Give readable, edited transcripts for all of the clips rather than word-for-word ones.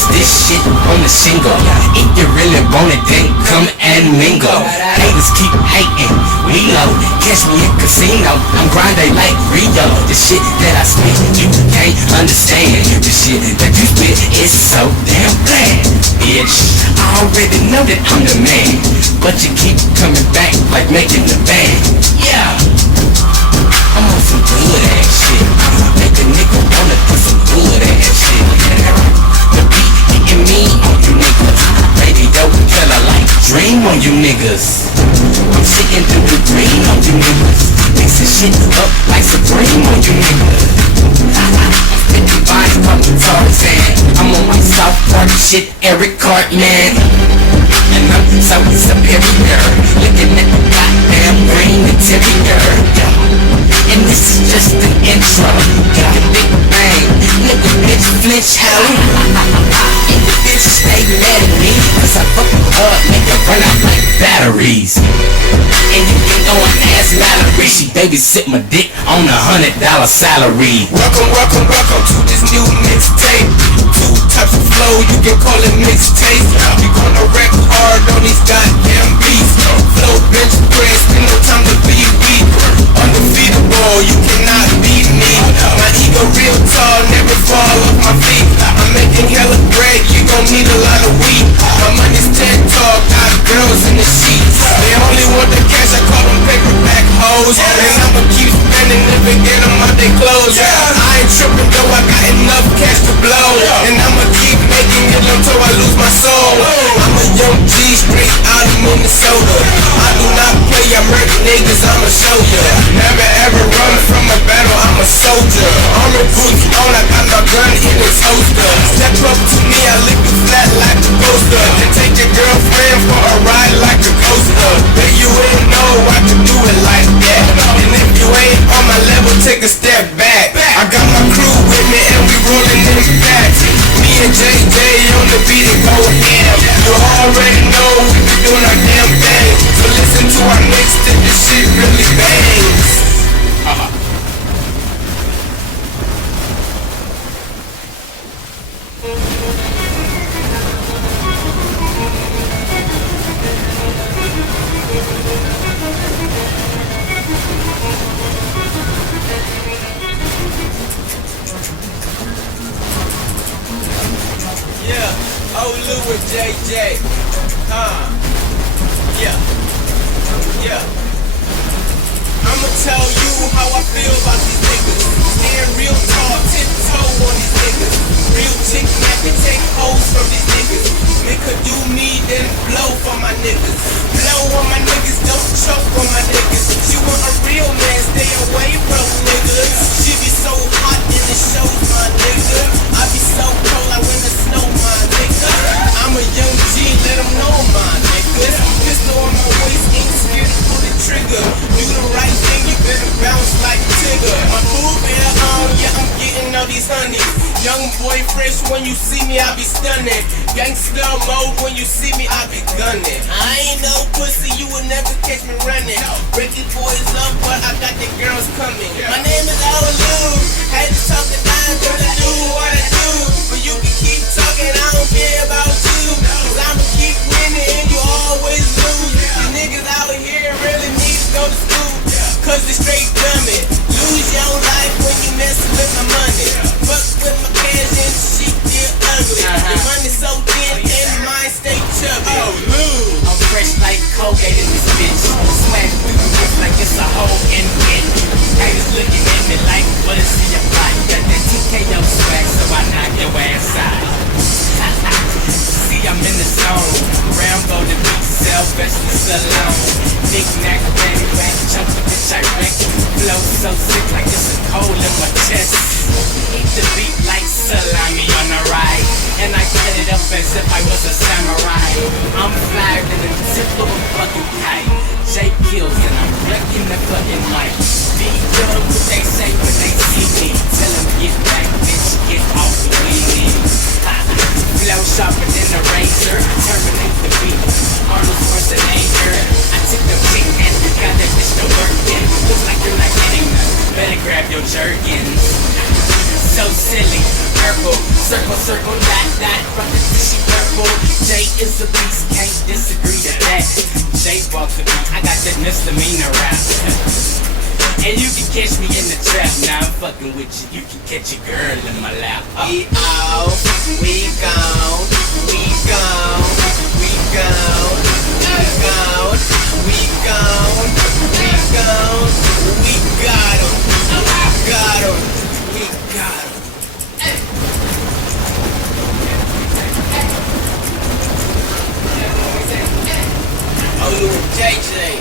release this shit on the single. If you really want it, then come and mingle. Haters keep hating, we know. Catch me in casino, I'm grinding like Rio. The shit that I spit, you can't understand. The shit that you spit is so damn bland, bitch. I already know that I'm the man, but you keep coming back like making the band. Yeah, I'm on some good ass shit. Make a nigga wanna do some good ass shit. The beat getting me on you niggas. Radio killer like Dream on you niggas. I'm sitting through the green on you niggas. Mixing shit up like Supreme on you niggas. I'm spitting vines from Tarzan. I'm on my South Park shit, Eric Cartman. And I'm so superior, looking at the goddamn green interior. And this is just an intro. Kick a big bang, nigga bitch flinch hell. And the bitches stay mad at me, cause I fuck up, make her run out like batteries. And you can go and ask Mallory, she babysit my dick on $100 salary. Welcome to this new mixtape. Two types of flow, you can call it mixtape. We gonna wreck hard on these goddamn beats. Flow bench press, ain't no time to be weak. Undefeatable, you cannot beat me. My ego real tall, never fall off my feet. I'm making hella bread, you gon' need a lot of weed. My money's 10 tall, got girls in the sheets. They only want the cash, I call them paperback hoes. And I'ma keep spending, never get them out they clothes. I ain't tripping though, I got enough cash to blow. And I'ma keep making it until I lose my soul. I'm a young G straight out of Minnesota. I do not play, I murder niggas, I'm a soldier. Never ever run from a battle, I'm a soldier. Armor boots on, I got my gun in its holster. Step up to me, I lick you flat like a poster. Then take your girlfriend for a ride like a coaster. Bet you ain't know I can do it like that. And if you ain't on my level, take a step back. I got my crew with me and we rolling in packs. Me and JJ on the beat and go ham. You already know we be doing our damn thing. So listen to our mixtape, this shit really bangs. Yeah, oh Lou with JJ. Yeah. I'ma tell you how I feel about these niggas. Stand real tall, 10-toe on these niggas. Real chick nappy, take hoes from these niggas. Nigga do me, then blow for my niggas. Blow on my niggas, don't choke on my niggas. She want a real man, stay away from niggas. She be so hot in the shows, my nigga. I be so cold, I win the snow, my nigga. I'm a young G, let them know, my niggas. Pistol on my waist, ain't scared to pull the trigger. Do the right thing, you better bounce like Tigger. My boo better on, yeah, I'm getting all these honeys. Young boy fresh, when you see me, I be stunning. Gangsta mode, when you see me, I be gunning. I ain't no pussy, you will never catch me running. Break these boys up, but I got the girls coming. My name is Lou. Had to talk the line, but I do what I do. But you can keep talking, I don't care about you. Cause I'ma keep winning and you always lose. These niggas out here really need to go to school. Cause they straight dummy. Lose your life when you messing with my money. Fuck with my cash and shit get ugly. The money so thin and mine stay chubby. Oh, Lou. I'm fresh like Colgate in this bitch. Swag through the roof like it's a hole in it. Haters looking at me like, what is in your body? Got that TKO swag, so I knock your ass out. See, I'm in the zone. Rambo the beat, Sylvester Stallone. Knick-knack, bang-bang, chunk the bitch I wreck. Flow so sick like it's a cold in my chest. Eat the beat like salami on the ride. And I cut it up as if I was a samurai. I'm flyer than the tip of a fucking kite. Jake kills and I'm wrecking the fucking mic. D-Dub, what they say when they see me. Tell them get back, bitch, get off the wheelie. Flow sharper than a razor, terminate the beat. Arnold Schwarzenegger. I took the chick and got that bitch to working. Looks like you're not getting none. Better grab your jerkins. So silly, purple. Circle, circle, dot, dot, from the she purple. Jay is a beast, can't disagree to that. Jay bought to me, I got that misdemeanor rap. And you can catch me in the trap. Now I'm fucking with you, you can catch your girl in my lap. We out, we gone, we gone, we gone, we gone, we gone, we gone, we got 'em, got 'em, we got 'em. Oh, you were JJ.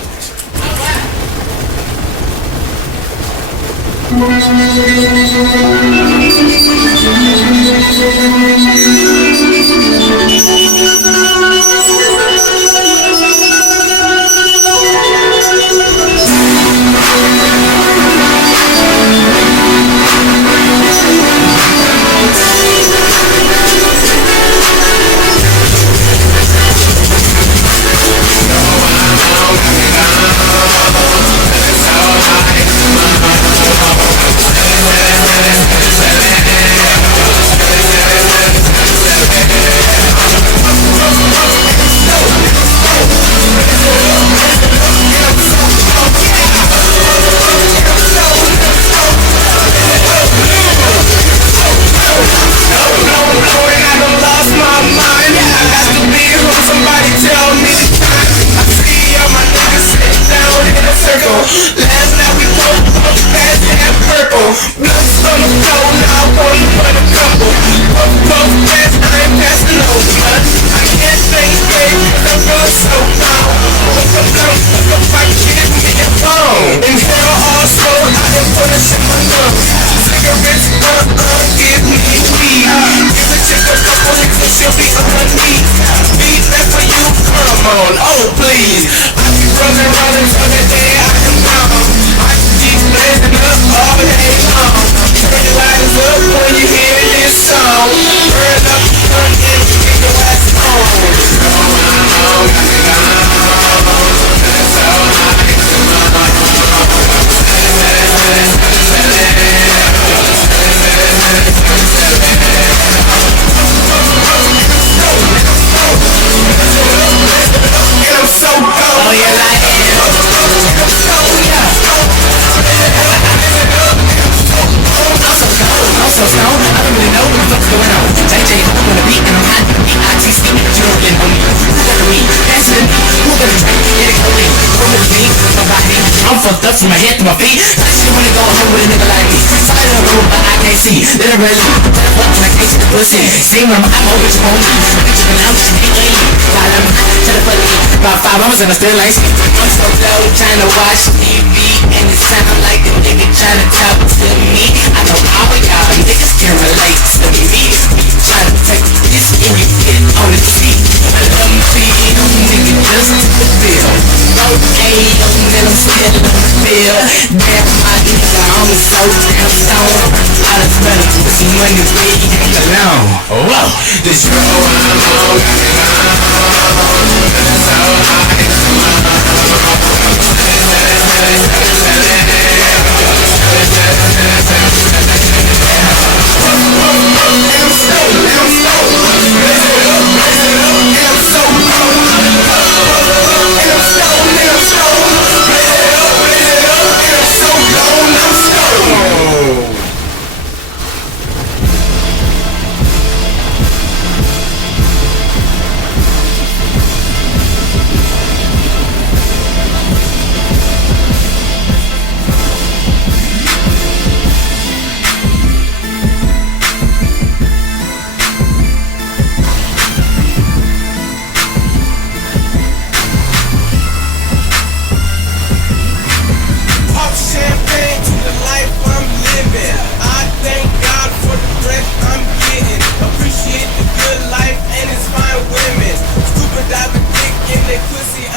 Last night we broke up fast and purple. Bloods on the floor, now I want but a couple. Puff fast, I ain't passing no blood. I can't think straight, cause I'm going so loud. Fuck up, fuck up, I can't get it wrong. Inhale also, I done put a shit in my lungs. Cigarettes, give me weed. Give a chick a couple hits and she'll be on her knees. Beat that for you, come on, oh please. I be running till the day I am gone. I keep blazing up all day long. Turn your lighters up when you hear this song. Burn up the sun and keep your ass so slow, I don't really know what the fuck's going on. JJ, I'm on the beat and I'm hot. B-I-T-C, but you don't get on me. Who gonna weed? Pass it. Who gonna drink? Get it going. From the beat, my body. I'm fucked up from my head to my feet. I just wanna go home with a nigga like me. Side of the road, but I can't see. Literally, fuck when I can't see the pussy. See when I'm over your home. Bitch, when I'm just ain't late. While I'm hot to the funny. About 5 hours and I still ain't sleep. I'm so low, trying to watch TV. And it sound like a nigga trying to talk to me. I know all y'all niggas can relate to me. Try to take this and you get on the seat. Let me see you nigga just to the bill. Okay, and I'm still on the bill. Damn, my nigga, I'm so damn stoned. I done spent some money way alone. Whoa, this road I'm on, that's all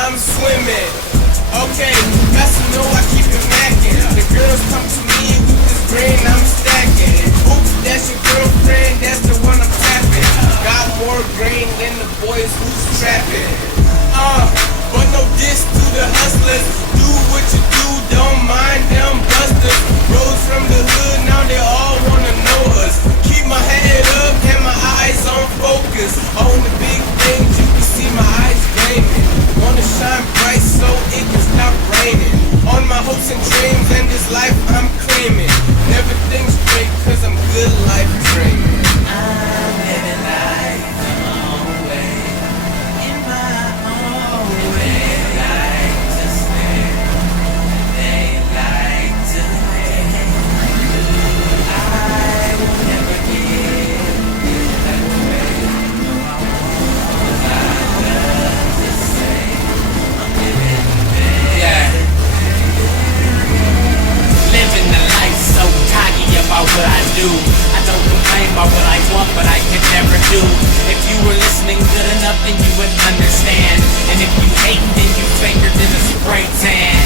I'm swimming. Okay, got to know I keep it macking. The girls come to me with this grain I'm stacking. Oops, that's your girlfriend, that's the one I'm tapping. Got more grain than the boys who's trapping. But no diss to the hustlers. Do what you do, don't mind them busters. Bros from the hood, now they all wanna know us. Keep my head focus on the big things. You can see my eyes gleaming. Wanna shine bright so it can stop raining. On my hopes and dreams and this life I'm claiming. Never think straight cause I'm good life dreaming. I'm living life in my own way. In my own way. They like to stare. They like to hate. I will never give that away. I love to say I'm living better. Yeah. Living the life so cocky about what I do. I don't complain about what I want, but I can never do. If you were listening good enough, then you would understand. And if you hate, then you fingered in a spray tan.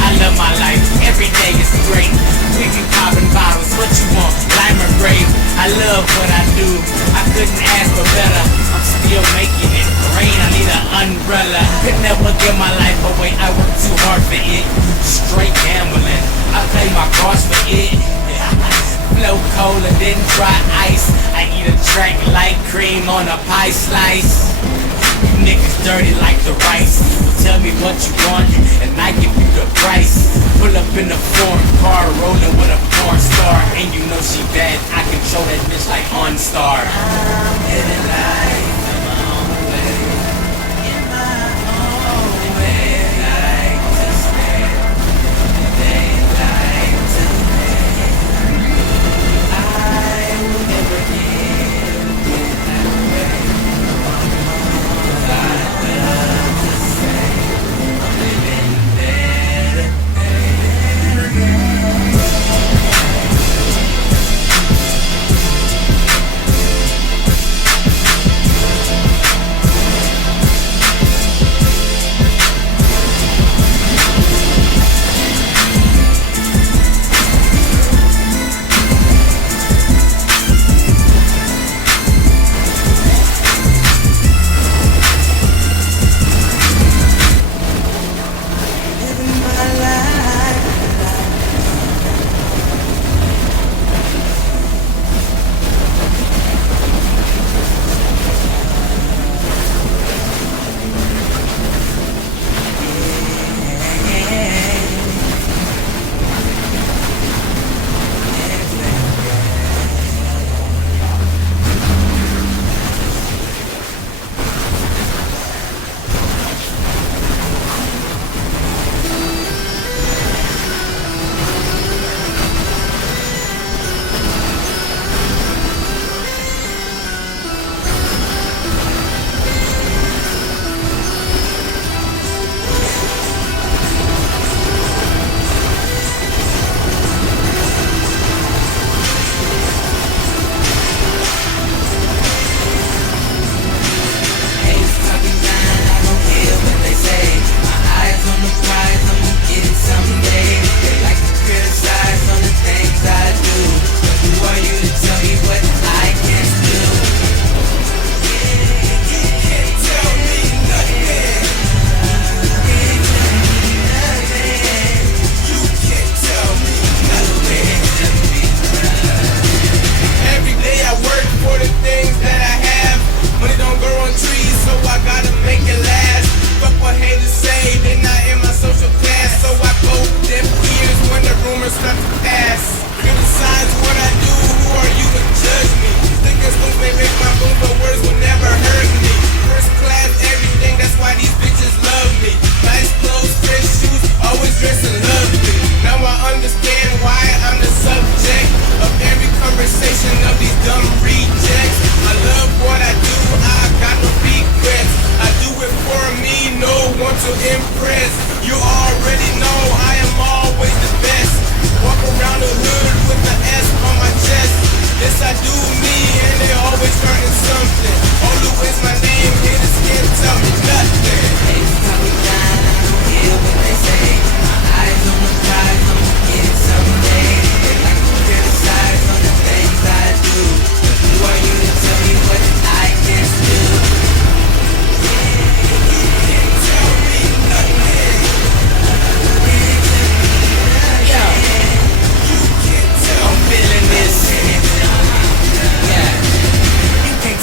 I love my life, every day is great. We can poppin' bottles, what you want, lime or grape. I love what I do, I couldn't ask for better. I'm still making it rain, I need an umbrella. Could never give my life away, I work too hard for it. Straight gambling, I play my cards for it. Flow cola, then dry ice. I eat a track like cream on a pie slice. You niggas dirty like the rice. Tell me what you want, and I give you the price. Pull up in a foreign car, rolling with a porn star. And you know she bad, I control that bitch like OnStar. I'm living life in my own way. In my own way. They like to stare. They like to hate. I will never give that away. I love to say I'm living better.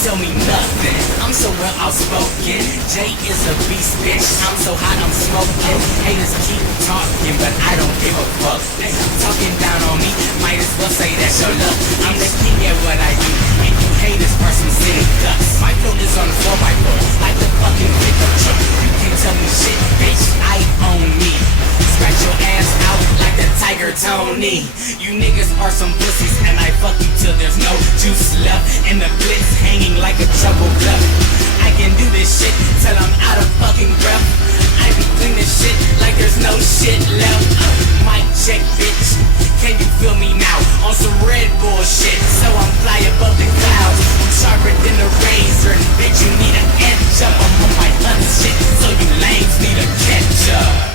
tell me nothing. I'm so well outspoken. Jay is a beast, bitch. I'm so hot, I'm smoking. Haters keep talking, but I don't give a fuck. Talking down on me, might as well say that's your luck. I'm the king at what I do, and you haters are some silly ducks. My flow is on the 4x4, like the fucking pickup truck. You can't tell me shit, bitch. I own me. Scratch your ass out like the Tiger Tony. You niggas are some pussies, and I fuck you till there's no juice left, and the blitz hanging like a trouble bluff. I can do this shit till I'm out of fucking breath. I be cleaning shit like there's no shit left. Mic check, bitch. Can you feel me now? On some Red Bull shit, so I'm fly above the clouds. I'm sharper than a razor, bitch. You need an edge up. I'm on my other shit, so you lames need a catch up.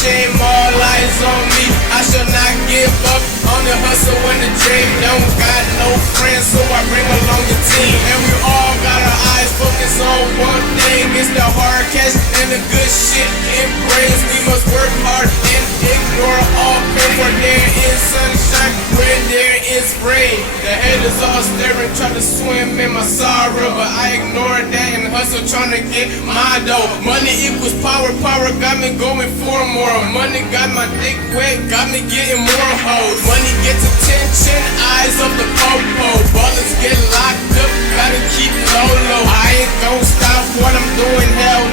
Shame, all eyes on me. I shall not give up on the hustle and the dream. Don't got no friends, so I bring along the team. And we all got our eyes focused on one thing. It's the hard cash and the good shit it brings. We must work hard and ignore all pain. For there is sunshine when there is rain. The haters all staring, trying to swim in my sorrow, but I ignore that and hustle, trying to get my dough. Money equals power, power got me going for more. Money got my dick wet, got me getting more hoes. Money gets attention, eyes up the popo. Ballers get locked up, gotta keep low. I ain't gon' stop what I'm doing, hell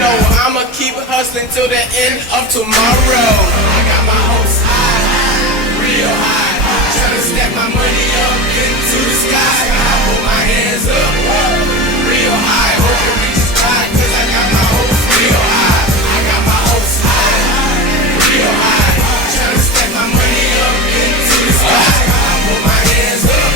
no. I'ma keep hustling till the end of tomorrow. I got my hopes high, real high. Tryna stack my money up into the sky. I put my hands up, real high. Hope it reaches God, cause I got my hopes real high. I got my hopes high, real high. Tryna stack my money up into the sky. I put my hands up,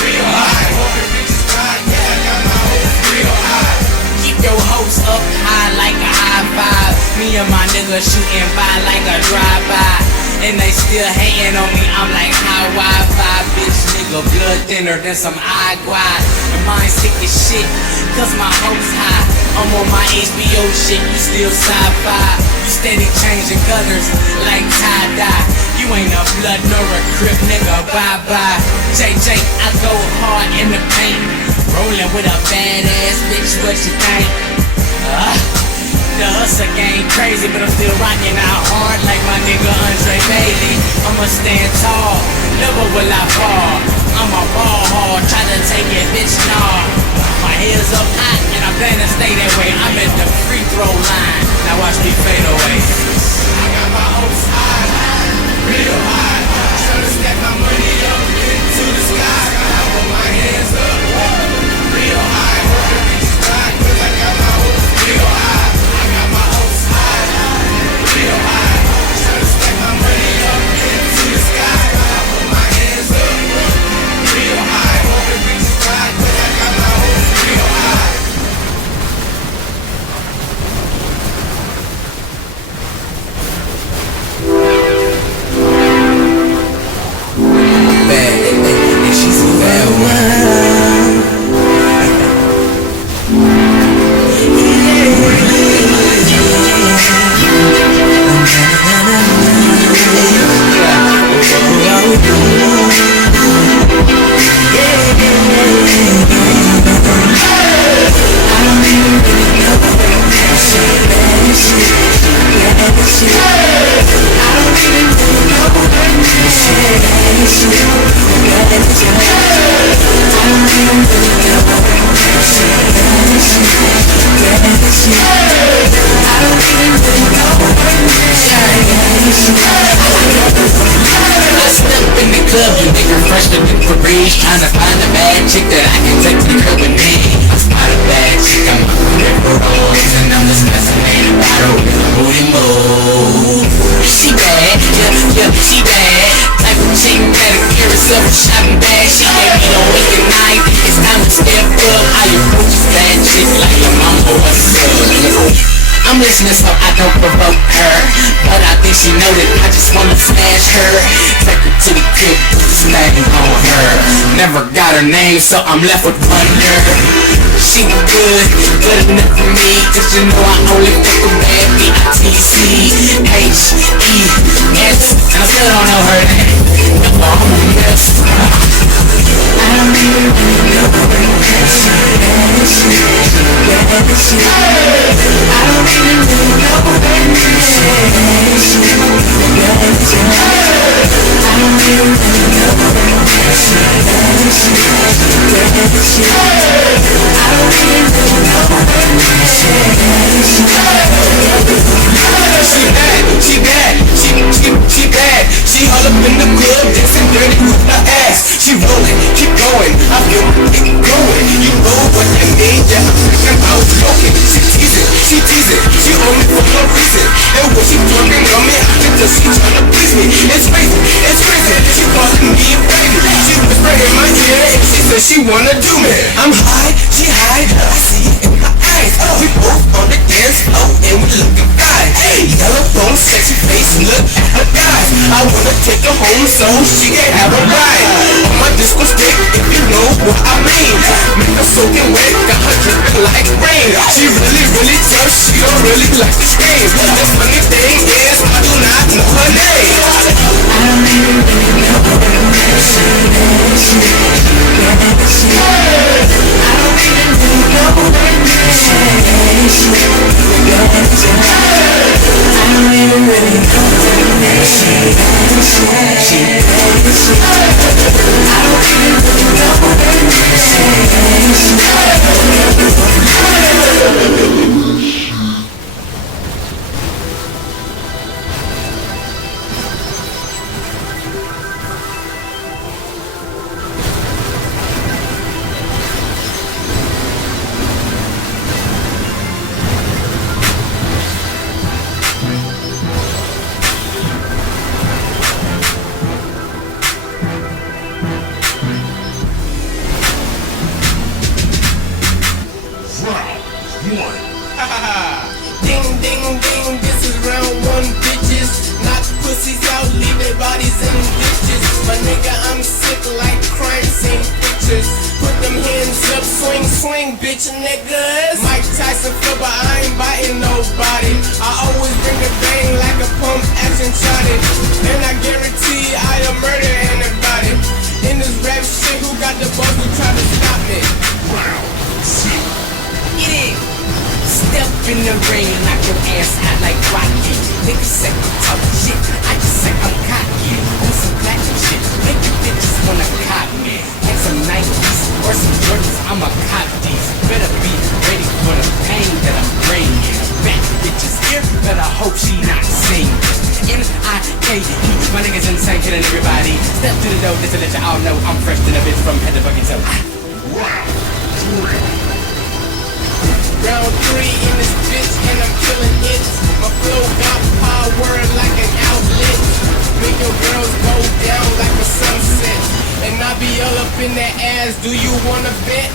real high. Hope it reaches God, cause I got my hopes real high. Keep your hopes up high like a high five. Me and my niggas shooting by like a drive-by. And they still hating on me, I'm like high Wi-Fi. Bitch nigga, blood thinner than some agua. And mine sick as shit, cause my hopes high. I'm on my HBO shit, you still sci-fi. You steady changing colors like tie-dye. You ain't a blood nor a crip, nigga, bye-bye. JJ, I go hard in the paint. Rolling with a badass bitch, what you think? The hustle game crazy, but I'm still rocking out hard like my nigga Andre Bailey. I'ma stand tall, never will I fall. I'm a ball hard, try to take it, bitch, nah. My head's up hot, and I plan to stay that way. I'm at the free throw line, now watch me fade away. I got my hopes high, real high. Tryna stack my money up into the sky. I put my hands up, real high. Hope it reaches God, cause I got my hopes real high. I got my hopes high, real high. Tryna stack my money up into the sky. I put my hands up, real high. Hope it reaches God, cause I got my hopes real high. fresher than Paris, trying to find a bad chick that I can take to the crib with me. I'm not a bad chick, I'm a river rose, and I'm just fascinated by her with a booty move. She bad, yeah, she bad. Type of chick that'll carry herself a shopping bag. She gave me a wink and night. It's time to step up. I approach a bad chick like your mama or son. I'm listening so I don't provoke her, but I think she know that I just wanna smash her. Take her to the crib, put this name on her. Never got her name, so I'm left with wonder. She good enough for me, cause you know I only fuck with bad B-I-T-C-H-E-S. And I still don't know her name. No, I'm a mess. I don't even really know her name. I don't even really know her name. I don't even really know her name. She bad. She all up in the club, dancing dirty with her ass. She rolling, keep going. I feel it going. You know what that means? Yeah, I'm freaking out smoking. She teasing. She only for no reason. And when she twerking on me, I can tell she tryna please me. It's crazy. She calling me baby. She whisper in my ear and she says she wanna do me. I'm high, she high, I see it in my eyes. We both on the dance floor and we looking fine. Yellow bone, sexy face, look at her thighs. I wanna take her home so she can have a ride. On my disco stick, if you know what I mean. Make her soaking wet, got her dripping like rain. She really tough, she don't really like to scream. The funny thing is, I do not know her name. I don't even really know her name. I don't even really know her name. I don't even really know her name. Ding, ding, ding, this is round one, bitches. Knock pussies out, leave their bodies in ditches. My nigga, I'm sick like crime scene pictures. Put them hands up, swing, swing, bitch niggas. Mike Tyson flip, but I ain't biting nobody. I always bring the bang like a pump action shotty. And I guarantee I'll murder anybody. In this rap shit, who got the balls who try to stop me? Round two. Get it. Step in the ring, knock your ass out like Rocky. Niggas say I'm talk shit, I just say I'm cocky. On some platinum shit, make you bitches wanna cop me. And some Nikes or some Jordans, I'ma cop these. Better be ready for the pain that I'm bringing. Back bitches here, better hope she not singing. N-I-K-E, my niggas insane, killing everybody. Step to the door just to let y'all know I'm fresh to the bitch from head to fucking toe. Round three. Round three in this bitch and I'm killing it. My flow got power like an outlet. Make your girls go down like a sunset. And I be all up in that ass, do you wanna bet?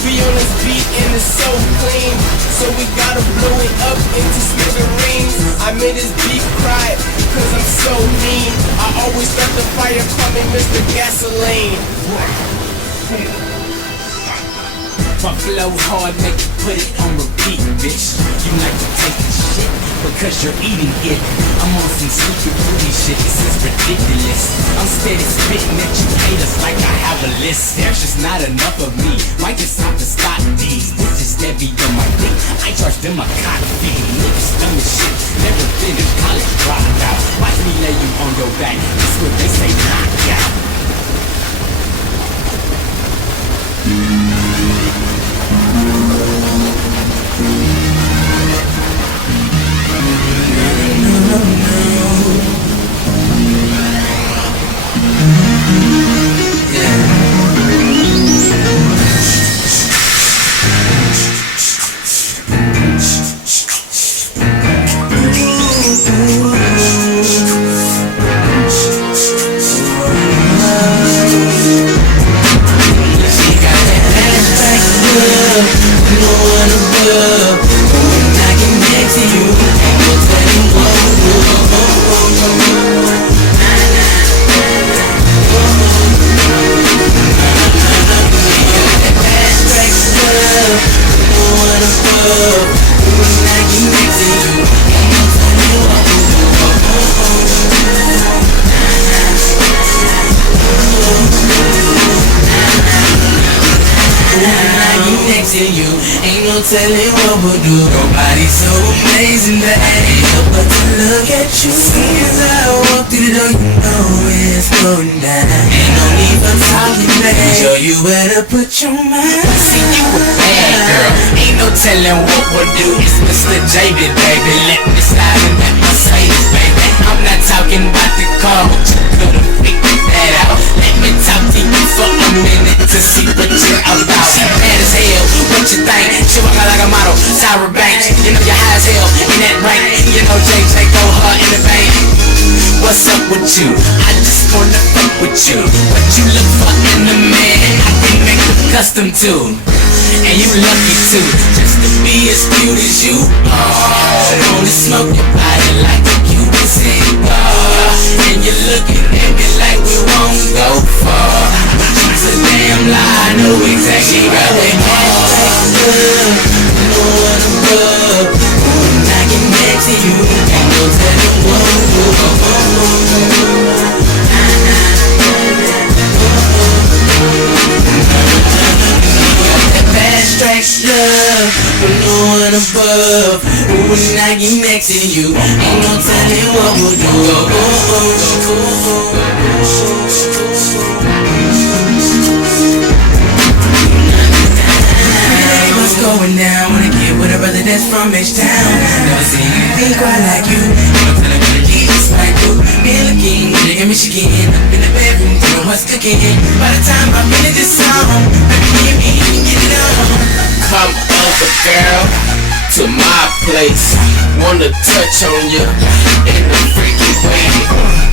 We on this beat and it's so clean, so we gotta blow it up into smithereens. I made this beat cry, cause I'm so mean. I always start the fire, call me Mr. Gasoline. My flow hard, make you put it on repeat, bitch. You like to take the shit because you're eating it. I'm on some sleepy booty shit, this is ridiculous. I'm steady spitting at you haters like I have a list. There's just not enough of me, might just have to stop these bitches that be on my dick. I charge them a cotton fee. Niggas dumb as shit, never finished college, dropped out. Watch me lay you on your back, that's what they say, knock out. No. telling what we'll do. Nobody's so amazing that I ain't help but to look at you. Soon as I walk through the door, you know it's going down. Ain't no need for talking, babe. Show you where to put your mind. See, you a bad girl, ain't no telling what we'll do. It's Mr. JB, baby, let me slide in that Mercedes, baby. I'm not talking about the car, but you could've figured that out. Let me talk to you for a minute to see what you're about. She bad as hell, what you think? She walk out like a model, Tyra Banks. You know you're high as hell in that rank. You know JJ go hard in the bank. What's up with you? I just wanna fuck with you. What you look for in a man, I can make accustomed to. And you lucky too, just to be as cute as you are. Wanna smoke your body like a Cuban cigar. And you're looking at me like we won't go far. She's a damn lie, I know exactly where we are. No one above. When I get next to you, ain't no telling what we'll do. Fast love, with no one above. When I get next to you, ain't no telling what we'll do. Hey, what's going down? Wanna get with a brother that's from H-Town. Never seen you be quite like you. Ain't no telling what it is like you. Been looking, nigga, Michigan. Up in the bedroom, doing what's cooking. By the time I finish this song, baby, get it on. Come over, girl, to my place. Wanna touch on you in a freaky way.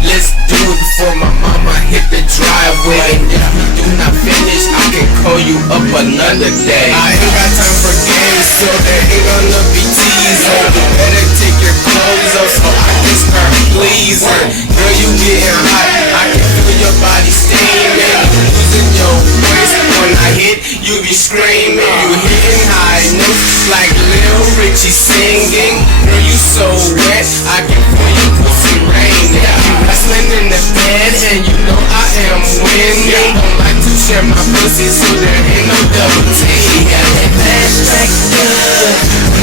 Let's do it before my mama hit the driveway. And if we do not finish, I can call you up another day. I ain't got time for games, so there ain't gonna be teasing. You better take your clothes off so I can start pleasing. Girl, you getting hot, I can feel your body steaming. Losing your voice when I hit, you be screaming. You hitting high notes like Lil Richie singing. Girl, you so wet, I can feel your pussy raining. You wrestling in the bed and you know I am winning. Don't like to share my pussy, so there ain't no double T. Got that flashback love,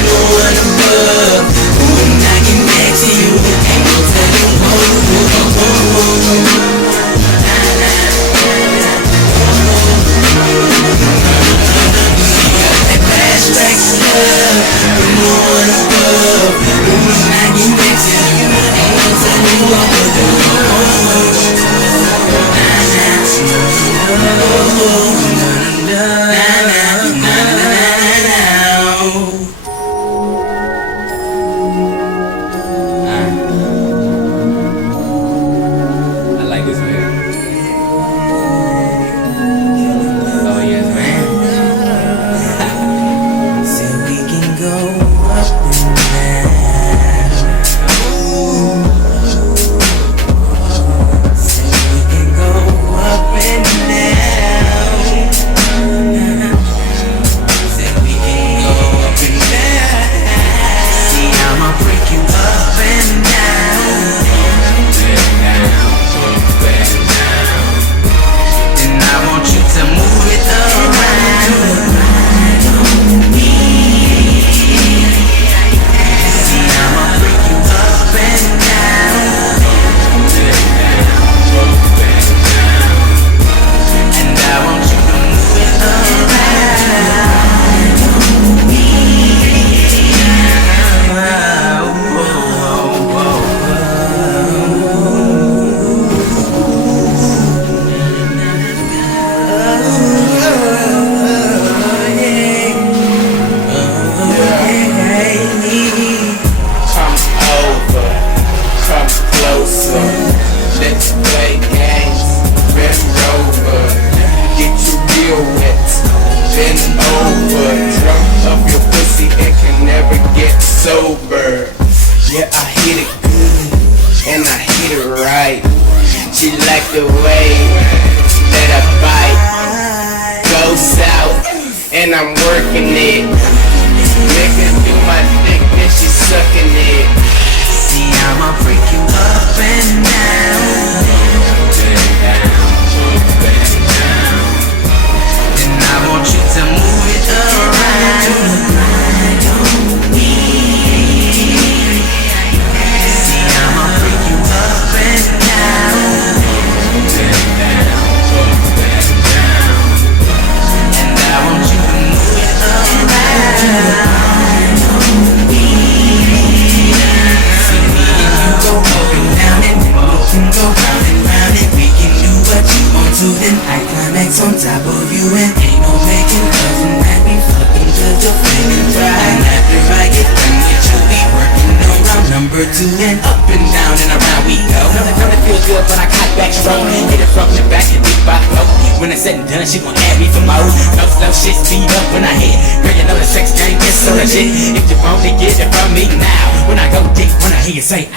no one above. said and done, she gon' add me for more. No slow shit, speed up when I hit. Girl, you know the sex game gets so legit. If you want to get it from me now, when I go deep, when I hear you say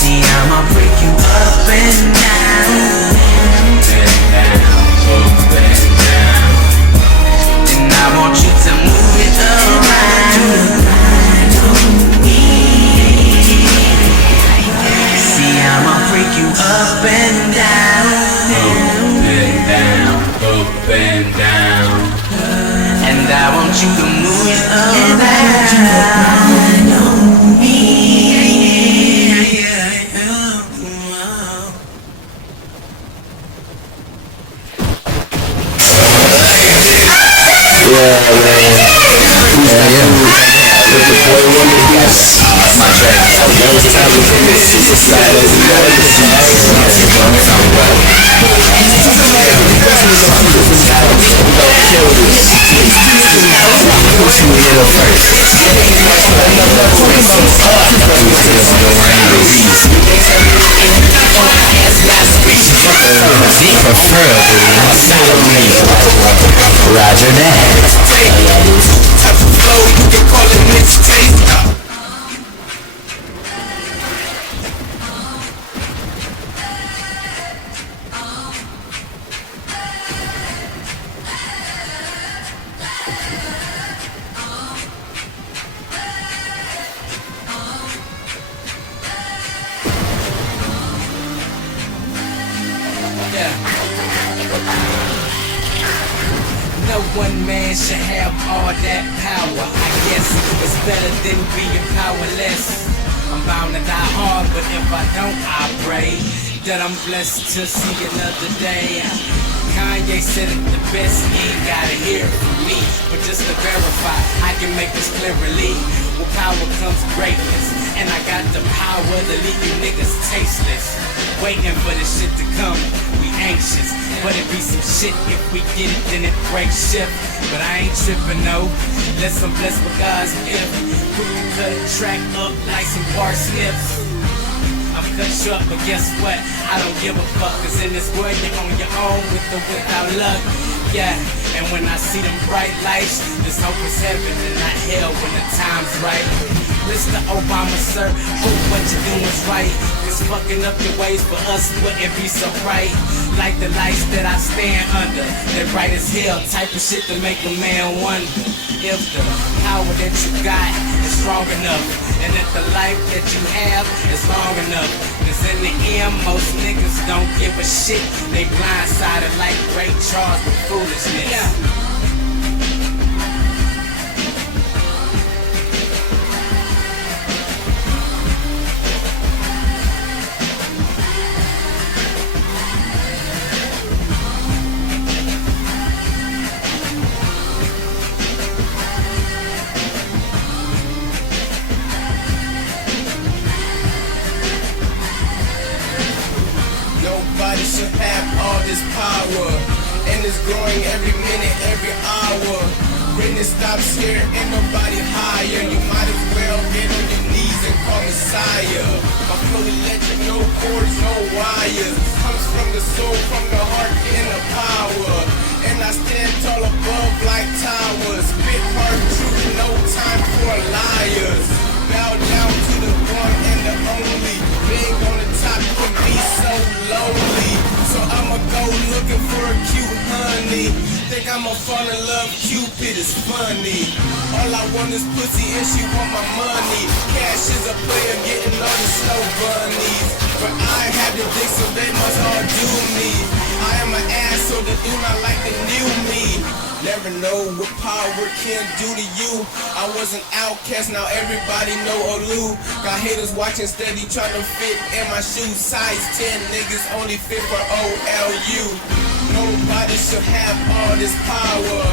See, I'ma break you up and down, up and down. And I want you to move it around. See, I'ma break you up and down, up and down. And I want you to move it around. Roger that. Type of flow, you can call it mixtape. No one man should have all that power. I guess it's better than being powerless. I'm bound to die hard, but if I don't, I pray that I'm blessed to see another day. Kanye said it the best, you ain't gotta hear it from me. But just to verify, I can make this clearly. With power comes greatness, and I got the power to leave you niggas tasteless. Waiting for the shit to come, we anxious. But it be some shit, if we get it, then it breaks shift. But I ain't tripping, no, unless I'm blessed with God's gift. We can cut a track up like some parsnips. I'm cut short, but guess what? I don't give a fuck, cause in this world you're on your own with or without luck. Yeah, and when I see them bright lights, this hope is heaven and not hell when the time's right. Mr. Obama, sir, hope what you're doing's right. Cause fucking up your ways for us wouldn't be so bright. Like the lights that I stand under, they're bright as hell, type of shit to make a man wonder if the power that you got is strong enough, and if the life that you have is long enough. Cause in the end, most niggas don't give a shit. They blindsided like Ray Charles with foolishness. Yeah. Nobody should have all this power, and it's growing every minute, every hour. Greatness stops here, ain't nobody higher. You might as well get on your knees and call Messiah. My flow electric, no cords, no wires. Comes from the soul, from the heart, and the power. And I stand tall above like towers. Spit hard truth, no time for liars. Bow down to the one and the only. Being on the top can be so lonely. So I'ma go looking for a cute honey. Think I'ma fall in love, Cupid is funny. All I want is pussy and she want my money. Cash is a player getting all the snow bunnies. But I have the dick so they must all do me. I am an ass so they do not like the new me. Never know what power can do to you. I was an outcast, now everybody know Olu. Got haters watching steady, trying to fit in my shoes. Size 10 niggas only fit for OLU. Nobody should have all this power,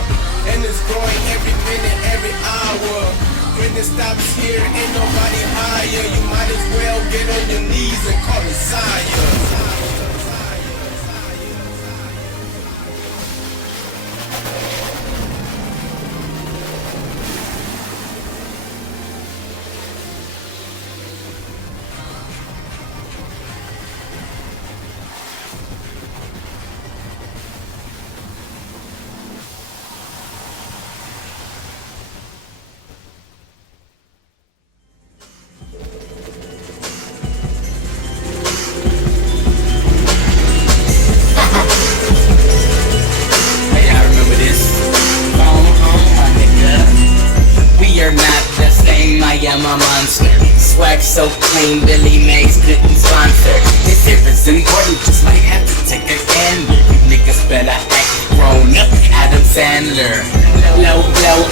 and it's growing every minute, every hour. Greatness stops here, ain't nobody higher. You might as well get on your knees and call Messiah. the same, I am a monster. Swag so clean, Billy Mays couldn't sponsor. This difference important, just might have to take a gander. You niggas better act grown up, Adam Sandler. Low,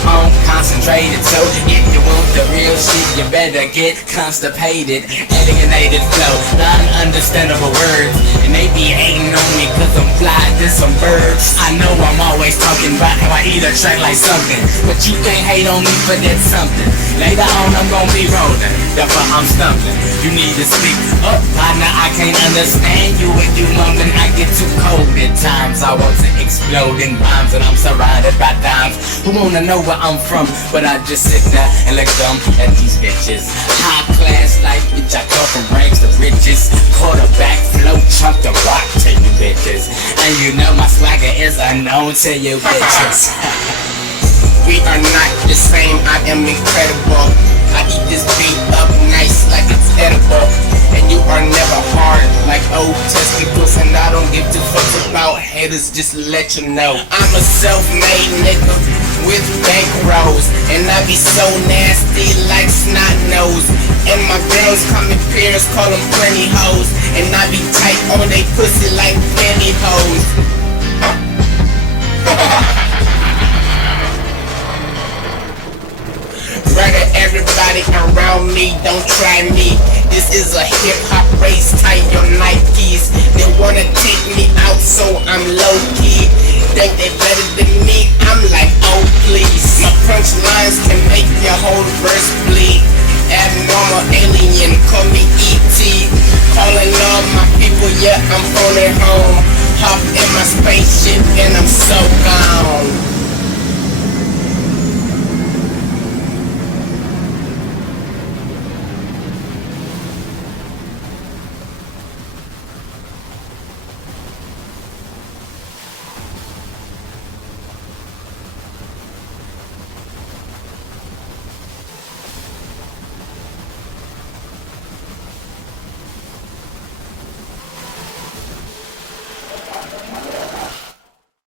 on concentrated, so if you want the real shit, you better get constipated. Alienated flow, non-understandable words, and they be hating on me cause I'm fly to some birds. I know I'm always talking about how I eat a track like something, but you can't hate on me for that something. Later on I'm gon' be rolling, therefore I'm stumbling. You need to speak up, partner, I can't understand you when you mumbling. I get too cold at times, I want to explode in bombs, and I'm surrounded by dimes. Who wanna know where I'm from? But I just sit there and look dumb at these bitches. High class life, bitch, I come from ranks to riches. Quarterback flow, chunk the rock to you bitches. And you know my swagger is unknown to you bitches. We are not the same, I am incredible. I eat this beat up nice like it's edible. And you are never hard like old testicles. And I don't give two fucks about haters, just to let you know I'm a self-made nigga with bankrolls, and I be so nasty like snot nose. And my girls call me peers, call them plenty hoes. And I be tight on they pussy like pantyhose. Brother, everybody around me, don't try me. This is a hip-hop race, tie your Nikes. They wanna take me out, so I'm low-key. Think they better than me, I'm like, oh please. My punchlines can make your whole verse bleed. Abnormal alien, call me E.T. Calling all my people, yeah, I'm phoning home. Hop in my spaceship and I'm so gone.